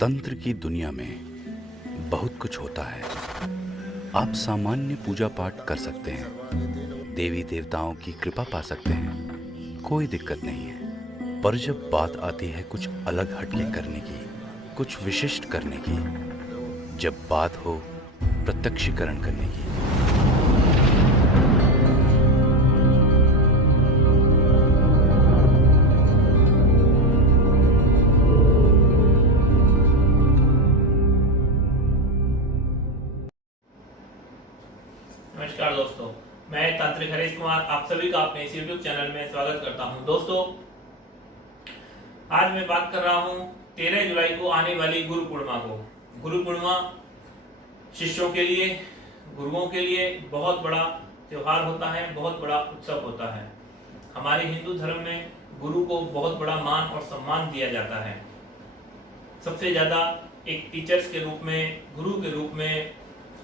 तंत्र की दुनिया में बहुत कुछ होता है। आप सामान्य पूजा पाठ कर सकते हैं, देवी देवताओं की कृपा पा सकते हैं, कोई दिक्कत नहीं है। पर जब बात आती है कुछ अलग हटके करने की, कुछ विशिष्ट करने की, जब बात हो प्रत्यक्षीकरण करने की, नमस्कार दोस्तों, मैं तांत्रिक हरीश कुमार आप सभी का अपने इस YouTube चैनल में स्वागत करता हूं। दोस्तों, आज मैं बात कर रहा हूं 13 जुलाई को आने वाली गुरु पूर्णिमा को। गुरु पूर्णिमा शिष्यों के लिए, गुरुओं के लिए बहुत बड़ा त्योहार होता है, बहुत बड़ा उत्सव होता है। हमारे हिंदू धर्म में गुरु को बहुत बड़ा मान और सम्मान दिया जाता है। सबसे ज्यादा एक टीचर्स के रूप में, गुरु के रूप में,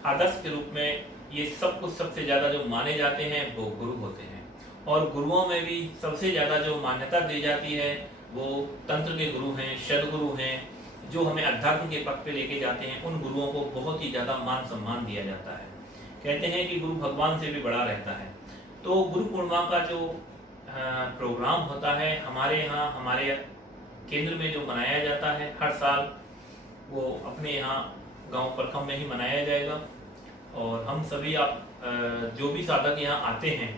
आदर्श के रूप में ये सब कुछ सबसे ज्यादा जो माने जाते हैं वो गुरु होते हैं। और गुरुओं में भी सबसे ज्यादा जो मान्यता दी जाती है वो तंत्र के गुरु हैं, सदगुरु हैं, जो हमें अध्यात्म के पथ पे लेके जाते हैं। उन गुरुओं को बहुत ही ज्यादा मान सम्मान दिया जाता है। कहते हैं कि गुरु भगवान से भी बड़ा रहता है। तो गुरु पूर्णिमा का जो प्रोग्राम होता है हमारे यहाँ, हमारे केंद्र में जो मनाया जाता है हर साल, वो अपने यहाँ गांव परखम में ही मनाया जाएगा। और हम सभी, आप जो भी साधक यहाँ आते हैं,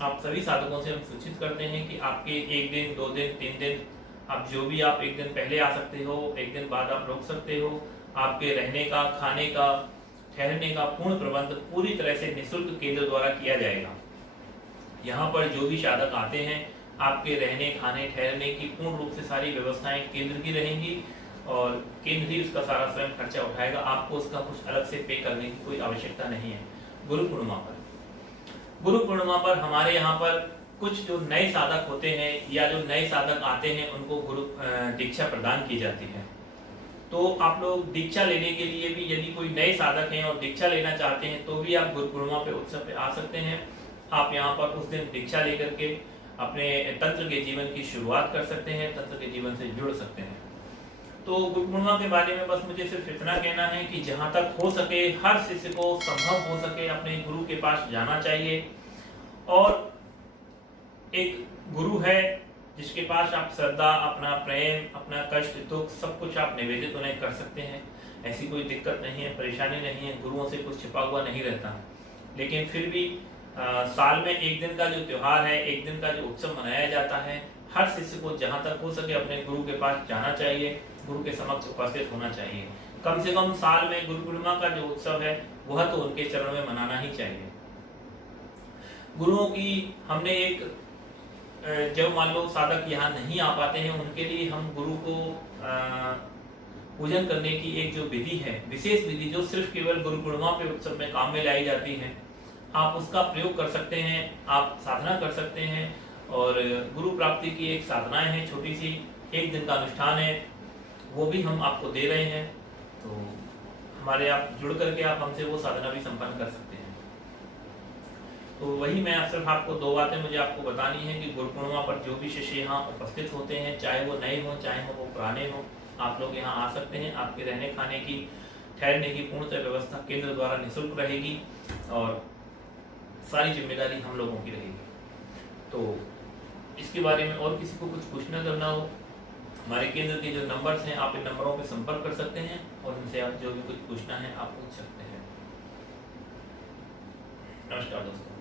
आप सभी साधकों से हम सूचित करते हैं कि आपके 1 दिन, 2 दिन, 3 दिन, आप जो भी, आप 1 दिन पहले आ सकते हो, 1 दिन बाद आप रुक सकते हो। आपके रहने का, खाने का, ठहरने का पूर्ण प्रबंध पूरी तरह से निःशुल्क केंद्र द्वारा किया जाएगा। यहाँ पर जो भी साधक आते हैं, आपके रहने, खाने, ठहरने की पूर्ण रूप से सारी व्यवस्थाएं केंद्र की रहेंगी और केंद्र ही उसका सारा स्वयं खर्चा उठाएगा। आपको उसका कुछ अलग से पे करने की कोई आवश्यकता नहीं है। गुरु पूर्णिमा पर हमारे यहाँ पर कुछ जो नए साधक होते हैं या जो नए साधक आते हैं उनको गुरु दीक्षा प्रदान की जाती है। तो आप लोग दीक्षा लेने के लिए भी, यदि कोई नए साधक हैं और दीक्षा लेना चाहते हैं तो भी आप गुरु पूर्णिमा पे उत्सव पे आ सकते हैं। आप यहाँ पर उस दिन दीक्षा लेकर के अपने तंत्र के जीवन की शुरुआत कर सकते हैं, तंत्र के जीवन से जुड़ सकते हैं। तो गुरु पूर्णिमा के बारे में बस मुझे सिर्फ इतना कहना है कि जहां तक हो सके हर शिष्य को संभव हो सके अपने गुरु के पास जाना चाहिए। और एक गुरु है जिसके पास आप श्रद्धा, अपना प्रेम, अपना कष्ट, दुख सब कुछ आप निवेदित उन्हें कर सकते हैं। ऐसी कोई दिक्कत नहीं है, परेशानी नहीं है, गुरुओं से कुछ छिपा हुआ नहीं रहता। लेकिन फिर भी साल में 1 दिन का जो त्योहार है, 1 दिन का जो उत्सव मनाया जाता है, हर शिष्य को जहां तक हो सके अपने गुरु के पास जाना चाहिए, गुरु के समक्ष उपस्थित होना चाहिए। कम से कम साल में गुरु पूर्णिमा का जो उत्सव है वह तो उनके चरणों में मनाना ही चाहिए। गुरुओं की हमने एक, जब मान लो साधक यहाँ नहीं आ पाते हैं, उनके लिए हम गुरु को पूजन करने की एक जो विधि है, विशेष विधि, जो सिर्फ केवल गुरु पूर्णिमा पे उत्सव में काम में लाई जाती है, आप उसका प्रयोग कर सकते हैं, आप साधना कर सकते हैं। और गुरु प्राप्ति की एक साधनाएं हैं, छोटी सी 1 दिन का अनुष्ठान है, वो भी हम आपको दे रहे हैं। तो हमारे आप जुड़ करके आप हमसे वो साधना भी संपन्न कर सकते हैं। तो वही मैं सिर्फ आपको 2 बातें मुझे आपको बतानी है कि गुरु पूर्णिमा पर जो भी शिष्य यहाँ उपस्थित होते हैं, चाहे वो नए हों, चाहे वो पुराने हों, आप लोग यहाँ आ सकते हैं। आपके रहने, खाने की, ठहरने की पूर्णतः व्यवस्था केंद्र द्वारा निःशुल्क रहेगी और सारी जिम्मेदारी हम लोगों की रहेगी। तो इसके बारे में और किसी को कुछ पूछना करना हो, हमारे केंद्र के जो नंबर्स हैं, आप इन नंबरों पे संपर्क कर सकते हैं और इनसे आप जो भी कुछ पूछना है आप पूछ सकते हैं। नमस्कार दोस्तों।